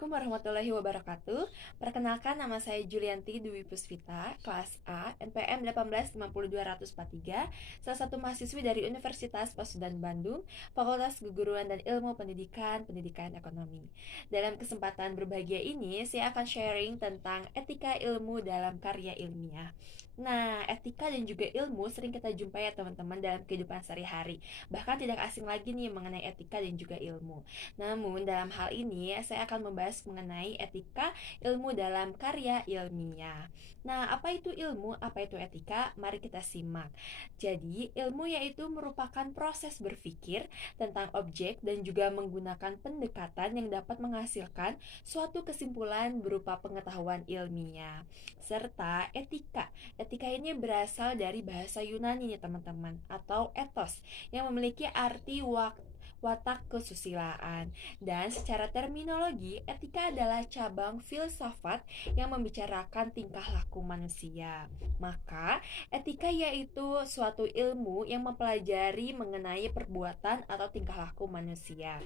Assalamualaikum warahmatullahi wabarakatuh. Perkenalkan, nama saya Julianti Dwi Puspita, kelas A, NPM 1850243, salah satu mahasiswi dari Universitas Pasundan Bandung, Fakultas Keguruan dan Ilmu Pendidikan, Pendidikan Ekonomi. Dalam kesempatan berbahagia ini, saya akan sharing tentang etika ilmu dalam karya ilmiah. Nah, etika dan juga ilmu sering kita jumpai ya teman-teman dalam kehidupan sehari-hari. Bahkan tidak asing lagi nih mengenai etika dan juga ilmu. Namun dalam hal ini saya akan membahas mengenai etika ilmu dalam karya ilmiah. Nah, apa itu ilmu? Apa itu etika? Mari kita simak. Jadi, ilmu yaitu merupakan proses berpikir tentang objek dan juga menggunakan pendekatan yang dapat menghasilkan suatu kesimpulan berupa pengetahuan ilmiah. Serta etika. Etika ini berasal dari bahasa Yunani nih teman-teman, atau ethos yang memiliki arti watak kesusilaan. Dan secara terminologi, etika adalah cabang filsafat yang membicarakan tingkah laku manusia. Maka, etika yaitu suatu ilmu yang mempelajari mengenai perbuatan atau tingkah laku manusia.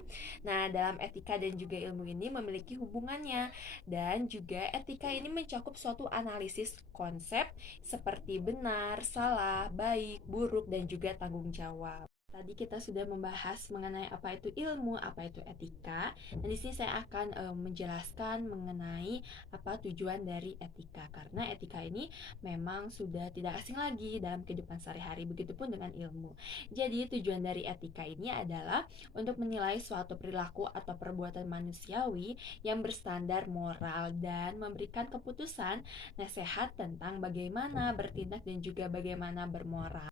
Nah, dalam etika dan juga ilmu ini memiliki hubungannya, dan juga etika ini mencakup suatu analisis konsep seperti benar, salah, baik, buruk, dan juga tanggung jawab. Tadi kita sudah membahas mengenai apa itu ilmu, apa itu etika. Dan di sini saya akan menjelaskan mengenai apa tujuan dari etika. Karena etika ini memang sudah tidak asing lagi dalam kehidupan sehari-hari, begitupun dengan ilmu. Jadi tujuan dari etika ini adalah untuk menilai suatu perilaku atau perbuatan manusiawi yang berstandar moral dan memberikan keputusan nasihat tentang bagaimana bertindak dan juga bagaimana bermoral,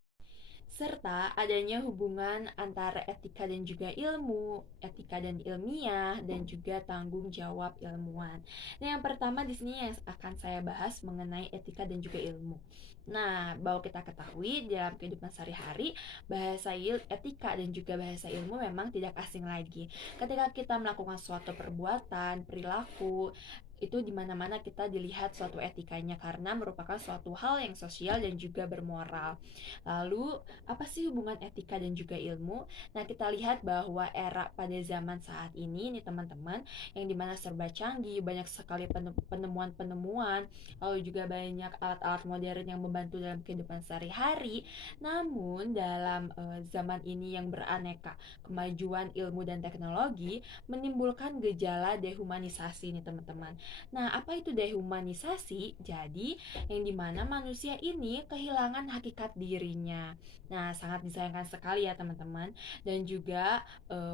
serta adanya hubungan antara etika dan juga ilmu, etika dan ilmiah, dan juga tanggung jawab ilmuwan. Nah, yang pertama di sini yang akan saya bahas mengenai etika dan juga ilmu. Nah, bahwa kita ketahui dalam kehidupan sehari-hari, etika dan juga bahasa ilmu memang tidak asing lagi. Ketika kita melakukan suatu perbuatan, perilaku, itu dimana-mana kita dilihat suatu etikanya karena merupakan suatu hal yang sosial dan juga bermoral. Lalu, apa sih hubungan etika dan juga ilmu? Nah, kita lihat bahwa era pada zaman saat ini nih teman-teman, yang dimana serba canggih, banyak sekali penemuan-penemuan, lalu juga banyak alat-alat modern yang membantu dalam kehidupan sehari-hari. Namun, dalam zaman ini yang beraneka kemajuan ilmu dan teknologi menimbulkan gejala dehumanisasi nih teman-teman. Nah, apa itu dehumanisasi? Jadi, yang dimana manusia ini kehilangan hakikat dirinya. Nah, sangat disayangkan sekali ya teman-teman. Dan juga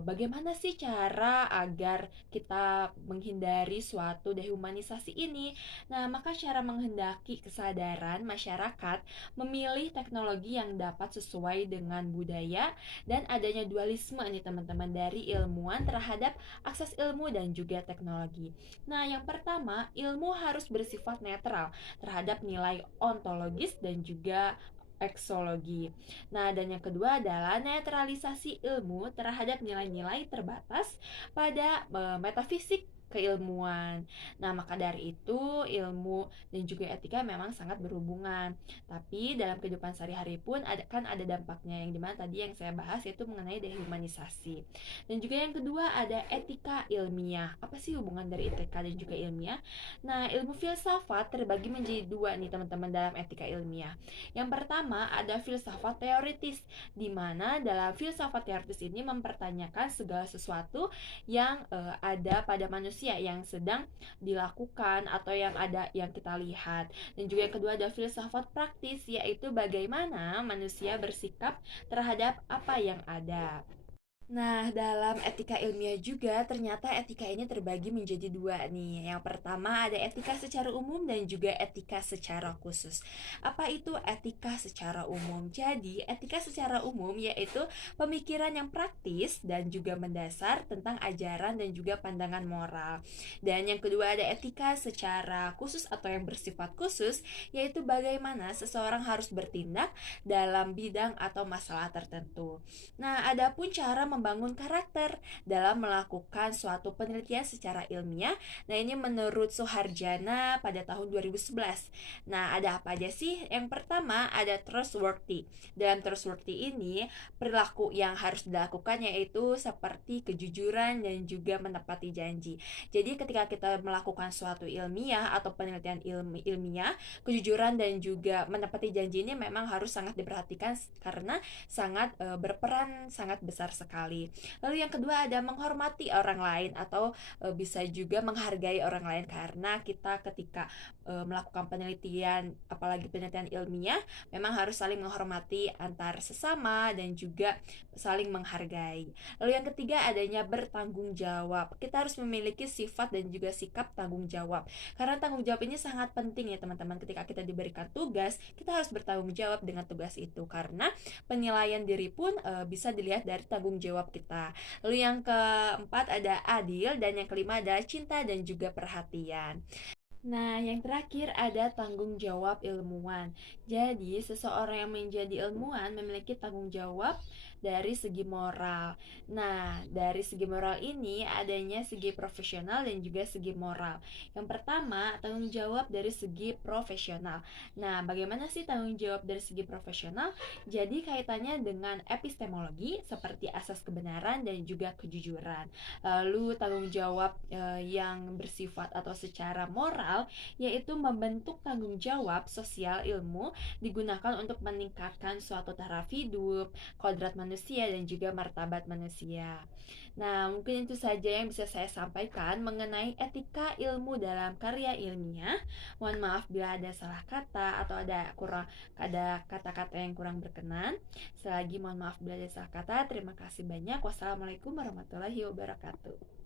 bagaimana sih cara agar kita menghindari suatu dehumanisasi ini? Nah, maka cara menghendaki kesadaran masyarakat memilih teknologi yang dapat sesuai dengan budaya dan adanya dualisme nih teman-teman dari ilmuwan terhadap akses ilmu dan juga teknologi. Nah, yang pertama, ilmu harus bersifat netral terhadap nilai ontologis dan juga eksologi. Nah, dan yang kedua adalah netralisasi ilmu terhadap nilai-nilai terbatas pada metafisik keilmuan. Nah, maka dari itu ilmu dan juga etika memang sangat berhubungan. Tapi dalam kehidupan sehari-hari pun ada dampaknya, yang dimana tadi yang saya bahas yaitu mengenai dehumanisasi. Dan juga yang kedua ada etika ilmiah. Apa sih hubungan dari etika dan juga ilmiah? Nah, ilmu filsafat terbagi menjadi dua nih teman-teman dalam etika ilmiah. Yang pertama ada filsafat teoritis, di mana dalam filsafat teoritis ini mempertanyakan segala sesuatu yang ada pada manusia yang sedang dilakukan atau yang ada yang kita lihat. Dan juga yang kedua ada filsafat praktis, yaitu bagaimana manusia bersikap terhadap apa yang ada. Nah, dalam etika ilmiah juga ternyata etika ini terbagi menjadi dua nih. Yang pertama ada etika secara umum dan juga etika secara khusus. Apa itu etika secara umum? Jadi, etika secara umum yaitu pemikiran yang praktis dan juga mendasar tentang ajaran dan juga pandangan moral. Dan yang kedua ada etika secara khusus atau yang bersifat khusus, yaitu bagaimana seseorang harus bertindak dalam bidang atau masalah tertentu. Nah, adapun cara membangun karakter dalam melakukan suatu penelitian secara ilmiah. Nah, ini menurut Suharjana pada tahun 2011. Nah, ada apa aja sih? Yang pertama ada trustworthy. Dalam trustworthy ini, perilaku yang harus dilakukan yaitu seperti kejujuran dan juga menepati janji. Jadi ketika kita melakukan suatu ilmiah atau penelitian ilmiah, kejujuran dan juga menepati janji ini memang harus sangat diperhatikan karena sangat berperan sangat besar sekali. Lalu yang kedua ada menghormati orang lain atau bisa juga menghargai orang lain, karena kita ketika melakukan penelitian, apalagi penelitian ilmiah, memang harus saling menghormati antar sesama dan juga saling menghargai. Lalu yang ketiga adanya bertanggung jawab. Kita harus memiliki sifat dan juga sikap tanggung jawab. Karena tanggung jawab ini sangat penting ya teman-teman. Ketika kita diberikan tugas, kita harus bertanggung jawab dengan tugas itu, karena penilaian diri pun bisa dilihat dari tanggung jawab kita. Lalu yang keempat ada adil, dan yang kelima ada cinta dan juga perhatian. Nah, yang terakhir ada tanggung jawab ilmuwan. Jadi, seseorang yang menjadi ilmuwan memiliki tanggung jawab dari segi moral. Nah, dari segi moral ini adanya segi profesional dan juga segi moral. Yang pertama, tanggung jawab dari segi profesional. Nah, bagaimana sih tanggung jawab dari segi profesional? Jadi, kaitannya dengan epistemologi seperti asas kebenaran dan juga kejujuran. Lalu, tanggung jawab yang bersifat atau secara moral yaitu membentuk tanggung jawab sosial ilmu digunakan untuk meningkatkan suatu taraf hidup, kodrat manusia dan juga martabat manusia. Nah, mungkin itu saja yang bisa saya sampaikan mengenai etika ilmu dalam karya ilmiah. Mohon maaf bila ada salah kata atau ada kata-kata yang kurang berkenan. Sekali lagi mohon maaf bila ada salah kata. Terima kasih banyak. Wassalamualaikum warahmatullahi wabarakatuh.